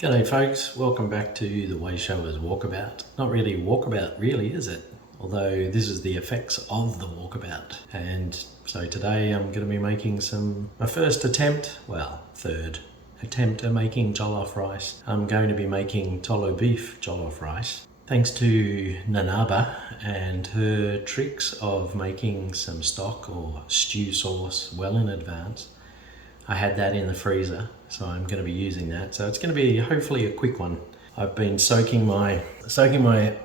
G'day folks, welcome back to the Way Showers Walkabout. Not really a walkabout really, is it? Although this is the effects of the walkabout. And so today I'm going to be making my first attempt, well, third attempt at making jollof rice. I'm going to be making Toloo beef jollof rice. Thanks to Nanaaba and her tricks of making some stock or stew sauce well in advance. I had that in the freezer, so I'm going to be using that. So it's going to be hopefully a quick one. I've been soaking my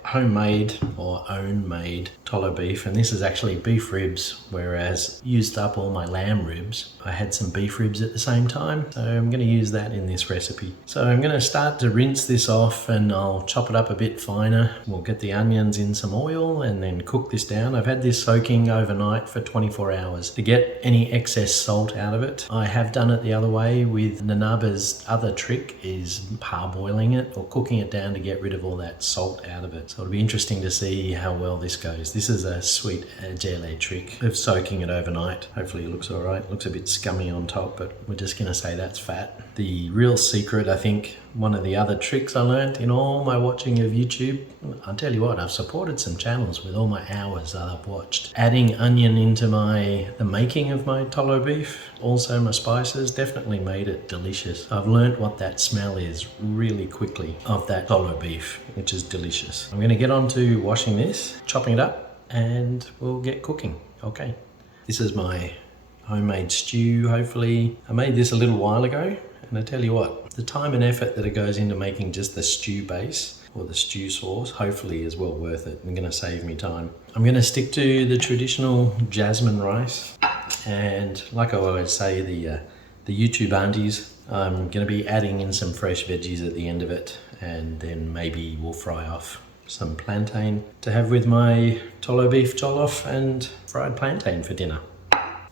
homemade or own made Toloo beef, and this is actually beef ribs, whereas used up all my lamb ribs. I had some beef ribs at the same time, so I'm going to use that in this recipe. So I'm going to start to rinse this off and I'll chop it up a bit finer. We'll get the onions in some oil and then cook this down. I've had this soaking overnight for 24 hours to get any excess salt out of it. I have done it the other way with Nanaaba's other trick is parboiling it or cooking it down to get rid of all that salt out of it. So it'll be interesting to see how well this goes. This is a sweet adjeley trick of soaking it overnight. Hopefully it looks all right. It looks a bit scummy on top, but we're just going to say that's fat. The real secret, I think, one of the other tricks I learned in all my watching of YouTube, I'll tell you what, I've supported some channels with all my hours that I've watched. Adding onion into the making of my Toloo beef, also my spices, definitely made it delicious. I've learned what that smell is really quickly of that Toloo beef, which is delicious. I'm going to get on to washing this, chopping it up, and we'll get cooking. Okay. This is my homemade stew, hopefully. I made this a little while ago, and I tell you what, the time and effort that it goes into making just the stew base or the stew sauce hopefully is well worth it and going to save me time. I'm going to stick to the traditional jasmine rice, and like I always say, the YouTube aunties, I'm going to be adding in some fresh veggies at the end of it, and then maybe we'll fry off some plantain to have with my Toloo beef jollof and fried plantain for dinner.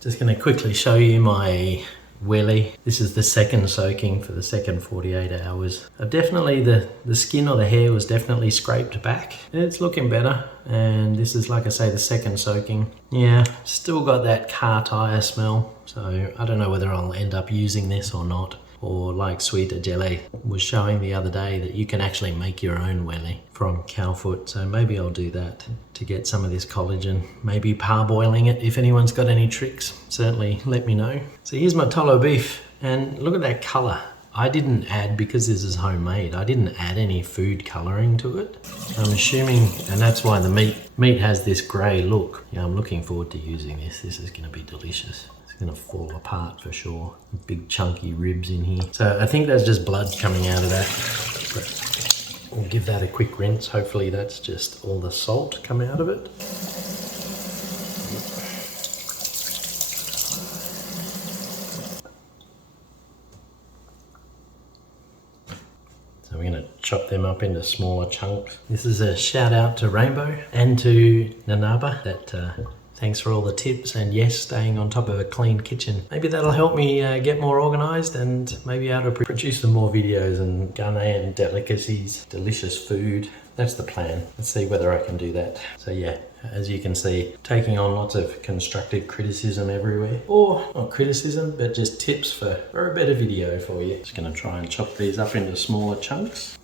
Just going to quickly show you my welly. This is the second soaking for the second 48 hours. Definitely the skin or the hair was definitely scraped back. It's looking better, and this is, like I say, the second soaking. Yeah, still got that car tire smell, so I don't know whether I'll end up using this or not. Or like Sweet Adjeley was showing the other day, that you can actually make your own welly from cow foot. So maybe I'll do that to get some of this collagen. Maybe parboiling it. If anyone's got any tricks, certainly let me know. So here's my Toloo beef, and look at that color. I didn't add, because this is homemade, I didn't add any food coloring to it. I'm assuming, and that's why the meat has this gray look. Yeah, I'm looking forward to using this. This is going to be delicious. It's going to fall apart for sure. Big chunky ribs in here. So I think there's just blood coming out of that. But we'll give that a quick rinse. Hopefully that's just all the salt come out of it. So we're going to chop them up into smaller chunks. This is a shout out to Rainbow and to Nanaaba that thanks for all the tips, and yes, staying on top of a clean kitchen. Maybe that'll help me get more organized and maybe able to produce some more videos and Ghanaian delicacies, delicious food. That's the plan. Let's see whether I can do that. So yeah, as you can see, taking on lots of constructive criticism everywhere. Or not criticism, but just tips for a better video for you. Just gonna try and chop these up into smaller chunks.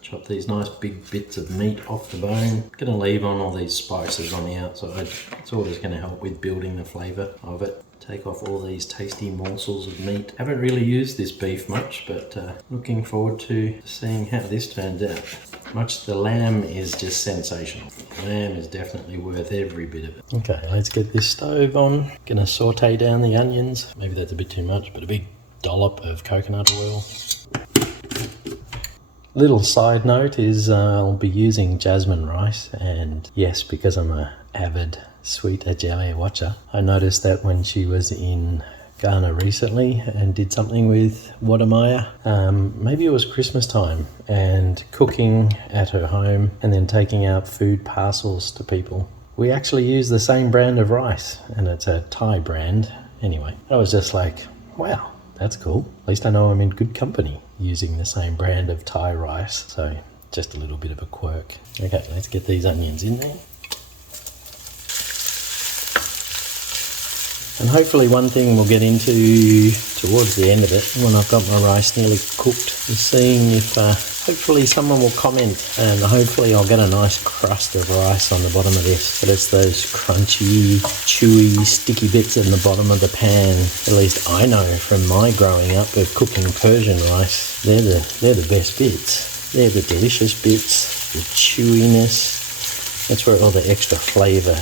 Chop these nice big bits of meat off the bone. Gonna leave on all these spices on the outside. It's all just gonna help with building the flavor of it. Take off all these tasty morsels of meat. Haven't really used this beef much, but looking forward to seeing how this turns out. The lamb is just sensational. The lamb is definitely worth every bit of it. Okay, let's get this stove on. Gonna saute down the onions. Maybe that's a bit too much, but a big dollop of coconut oil. Little side note is I'll be using jasmine rice, and yes, because I'm an avid Sweet Adjeley watcher, I noticed that when she was in Ghana recently and did something with wode, maybe it was Christmas time, and cooking at her home and then taking out food parcels to people. We actually use the same brand of rice, and it's a Thai brand. Anyway, I was just like, wow, that's cool. At least I know I'm in good company using the same brand of Thai rice. So just a little bit of a quirk. Okay, let's get these onions in there. And hopefully one thing we'll get into towards the end of it, when I've got my rice nearly cooked, is seeing if hopefully someone will comment, and hopefully I'll get a nice crust of rice on the bottom of this. But it's those crunchy, chewy, sticky bits in the bottom of the pan. At least I know from my growing up of cooking Persian rice, they're the best bits. They're the delicious bits, the chewiness. That's where all the extra flavour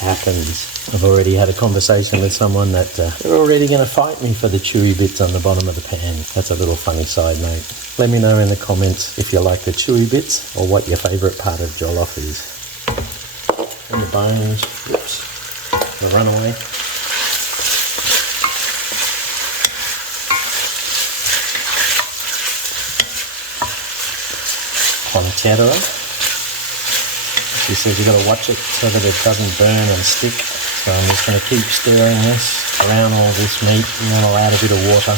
happens. I've already had a conversation with someone that they're already going to fight me for the chewy bits on the bottom of the pan. That's a little funny side note. Let me know in the comments if you like the chewy bits or what your favourite part of jollof is. And the bones, whoops, the runaway. Kwankyewaa. She says you've got to watch it so that it doesn't burn and stick. So I'm just going to keep stirring this around all this meat, and then I'll add a bit of water.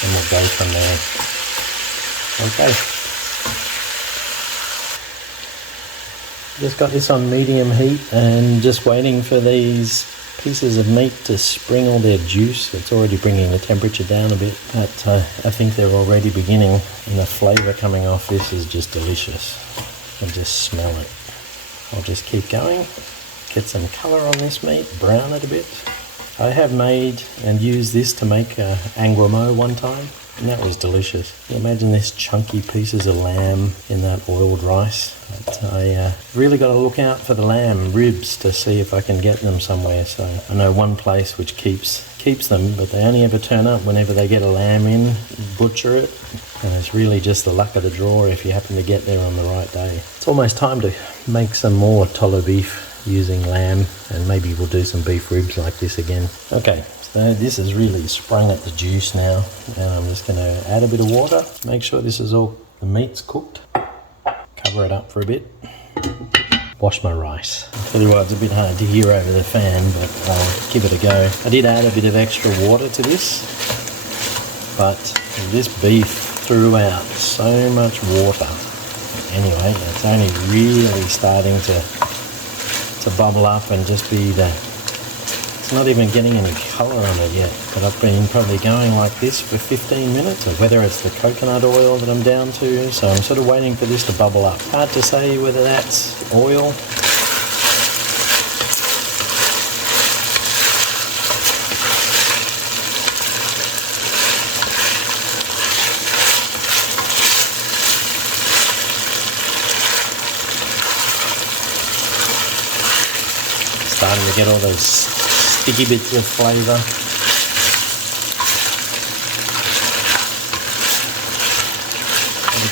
And we'll go from there. Okay. Just got this on medium heat and just waiting for these pieces of meat to spring all their juice. It's already bringing the temperature down a bit, but I think they're already beginning, and the flavour coming off this is just delicious. I can just smell it. I'll just keep going, get some colour on this meat, brown it a bit. I have made and used this to make angoumo one time, and that was delicious. You imagine this chunky pieces of lamb in that oiled rice. But I really got to look out for the lamb ribs to see if I can get them somewhere. So I know one place which keeps them, but they only ever turn up whenever they get a lamb in, butcher it, and it's really just the luck of the draw if you happen to get there on the right day. It's almost time to make some more Toloo beef using lamb, and maybe we'll do some beef ribs like this again. Okay, so this has really sprung at the juice now, and I'm just going to add a bit of water, make sure this is all, the meat's cooked, cover it up for a bit, wash my rice. I'll tell you what, it's a bit hard to hear over the fan, but I'll give it a go. I did add a bit of extra water to this, but this beef threw out so much water. Anyway, it's only really starting to bubble up and just be it's not even getting any colour on it yet, but I've been probably going like this for 15 minutes, or whether it's the coconut oil that I'm down to, so I'm sort of waiting for this to bubble up. Hard to say whether that's oil. Starting to get all those sticky bits of flavour.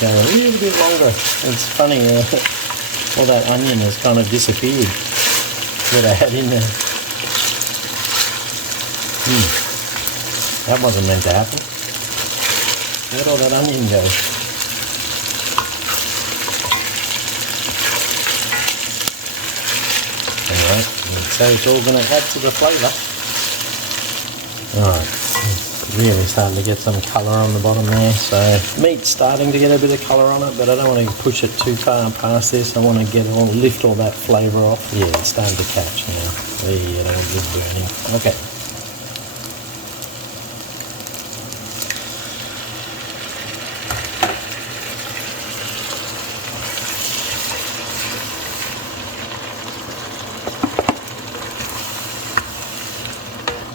Go a little bit longer. It's funny, all that onion has kind of disappeared that I had in there. That wasn't meant to happen. Where'd all that onion go? Alright, so it's all going to add to the flavour. Alright, really starting to get some colour on the bottom there. So meat's starting to get a bit of colour on it, but I don't want to push it too far past this. I want to lift all that flavour off. Yeah, it's starting to catch now. There, that was burning. Okay.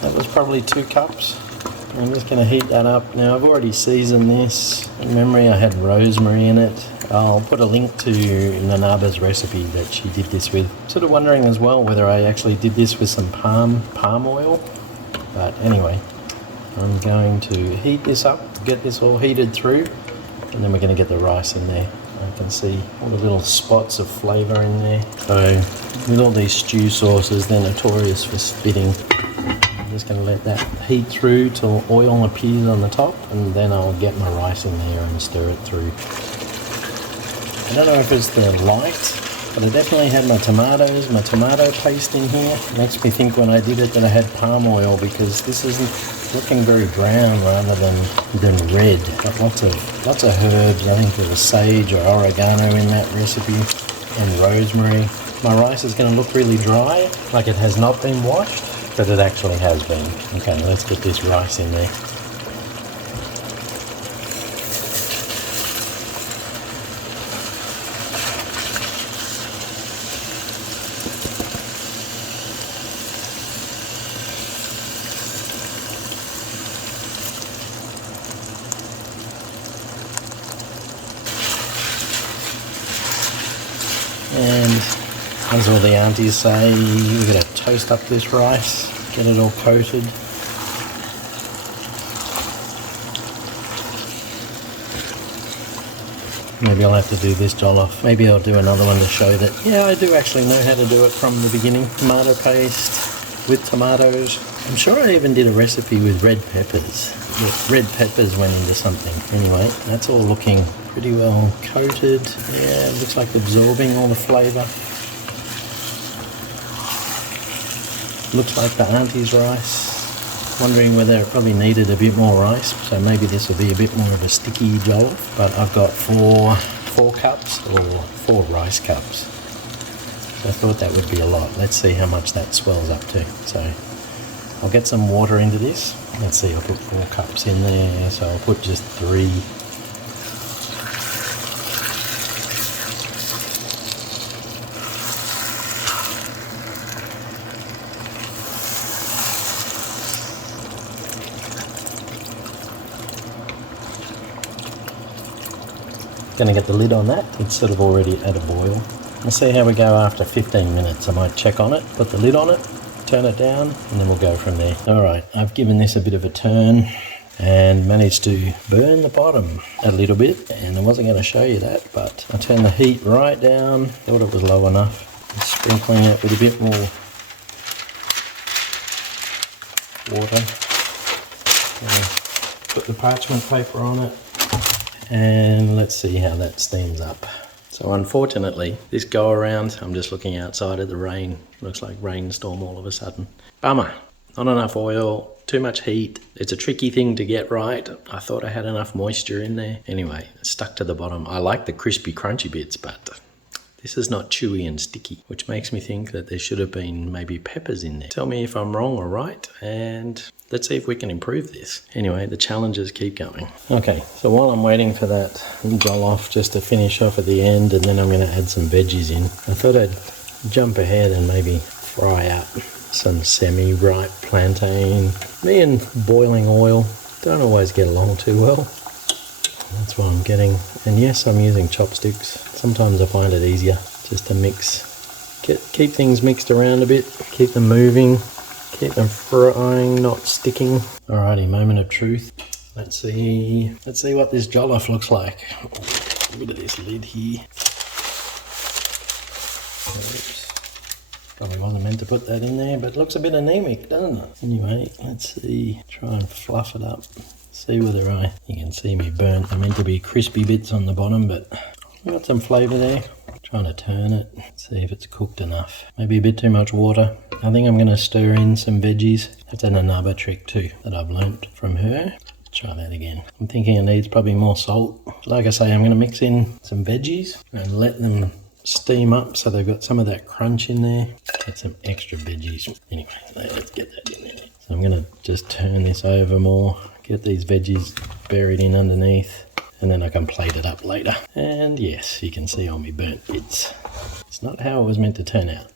That was probably 2 cups. I'm just going to heat that up. Now I've already seasoned this. In memory I had rosemary in it. I'll put a link to Nanaaba's recipe that she did this with. Sort of wondering as well whether I actually did this with some palm oil. But anyway, I'm going to heat this up, get this all heated through, and then we're going to get the rice in there. I can see all the little spots of flavour in there. So with all these stew sauces, they're notorious for spitting. I'm just going to let that heat through till oil appears on the top, and then I'll get my rice in there and stir it through. I don't know if it's the light, but I definitely had my tomatoes, my tomato paste in here. It makes me think when I did it that I had palm oil, because this isn't looking very brown rather than red. Got lots of herbs. I think there was sage or oregano in that recipe, and rosemary. my rice is going to look really dry, like it has not been washed, but it actually has been. Okay, let's get this rice in there. And as all the aunties say, we're going to toast up this rice, get it all coated. Maybe I'll have to do this jollof. Maybe I'll do another one to show that, yeah, I do actually know how to do it from the beginning. Tomato paste with tomatoes. I'm sure I even did a recipe with red peppers. The red peppers went into something. Anyway, that's all looking pretty well coated. Yeah, it looks like absorbing all the flavour. Looks like the auntie's rice. Wondering whether it probably needed a bit more rice, so maybe this will be a bit more of a sticky jollof. But I've got four cups or 4 rice cups. So I thought that would be a lot. Let's see how much that swells up to. So I'll get some water into this. Let's see, I'll put 4 cups in there, so I'll put just 3. Going to get the lid on that. It's sort of already at a boil. We'll see how we go after 15 minutes. I might check on it, put the lid on it, turn it down, and then we'll go from there. Alright, I've given this a bit of a turn and managed to burn the bottom a little bit, and I wasn't going to show you that, but I turned the heat right down, thought it was low enough. I'm sprinkling it with a bit more water. Put the parchment paper on it. And let's see how that steams up. So unfortunately, this go around, I'm just looking outside at the rain. Looks like rainstorm all of a sudden. Bummer. Not enough oil, too much heat. It's a tricky thing to get right. I thought I had enough moisture in there. Anyway, it's stuck to the bottom. I like the crispy, crunchy bits, but this is not chewy and sticky, which makes me think that there should have been maybe peppers in there. Tell me if I'm wrong or right, and let's see if we can improve this. Anyway, the challenges keep going. Okay, so while I'm waiting for that jollof just to finish off at the end, and then I'm going to add some veggies in, I thought I'd jump ahead and maybe fry up some semi-ripe plantain. Me and boiling oil don't always get along too well. That's what I'm getting. And yes, I'm using chopsticks. Sometimes I find it easier just to mix, keep things mixed around a bit, keep them moving, keep them frying, not sticking. Alrighty, moment of truth. Let's see what this jollof looks like. Oh, look at this lid here. Oops. Probably wasn't meant to put that in there, but it looks a bit anemic, doesn't it? Anyway, let's see. Try and fluff it up. See whether you can see me burnt. They're meant to be crispy bits on the bottom, but I've got some flavour there. Trying to turn it, see if it's cooked enough. Maybe a bit too much water. I think I'm going to stir in some veggies. That's a Nanaaba trick too that I've learnt from her. Try that again. I'm thinking it needs probably more salt. Like I say, I'm going to mix in some veggies and let them steam up so they've got some of that crunch in there. Get some extra veggies. Anyway, let's get that in there. So I'm going to just turn this over more. Get these veggies buried in underneath, and then I can plate it up later. And yes, you can see all my burnt bits. It's not how it was meant to turn out.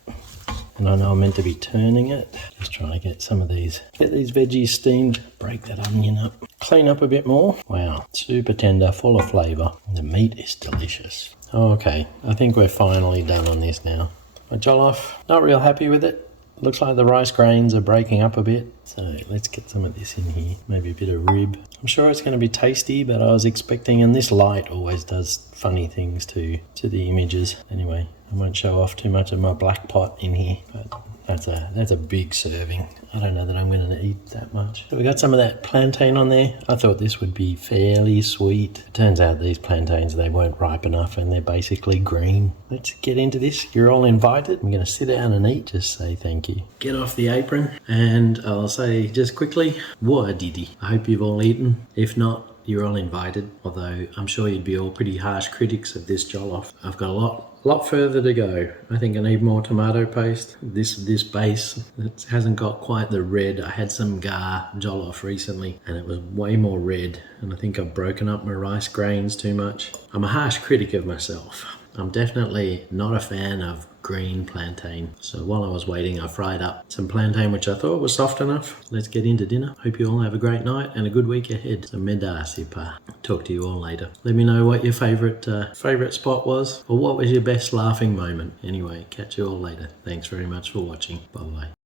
And I know I'm meant to be turning it. Just trying to get some of these, get these veggies steamed, break that onion up, clean up a bit more. Wow, super tender, full of flavour. The meat is delicious. Okay, I think we're finally done on this now. My jollof, not real happy with it. Looks like the rice grains are breaking up a bit. So let's get some of this in here. Maybe a bit of rib. I'm sure it's going to be tasty, but I was expecting, and this light always does funny things to the images. Anyway, I won't show off too much of my black pot in here, but that's a big serving. I don't know that I'm going to eat that much. So we got some of that plantain on there. I thought this would be fairly sweet. It turns out these plantains, they weren't ripe enough and they're basically green. Let's get into this. You're all invited. I'm going to sit down and eat. Just say thank you. Get off the apron and I'll say just quickly, wode. I hope you've all eaten. If not, you're all invited, although I'm sure you'd be all pretty harsh critics of this jollof. I've got a lot further to go. I think I need more tomato paste. This base, it hasn't got quite the red. I had some gar jollof recently and it was way more red, and I think I've broken up my rice grains too much. I'm a harsh critic of myself. I'm definitely not a fan of green plantain. So while I was waiting, I fried up some plantain which I thought was soft enough. Let's get into dinner. Hope you all have a great night and a good week ahead. So meda sipa. Talk to you all later. Let me know what your favourite spot was, or what was your best laughing moment. Anyway, catch you all later. Thanks very much for watching. Bye bye.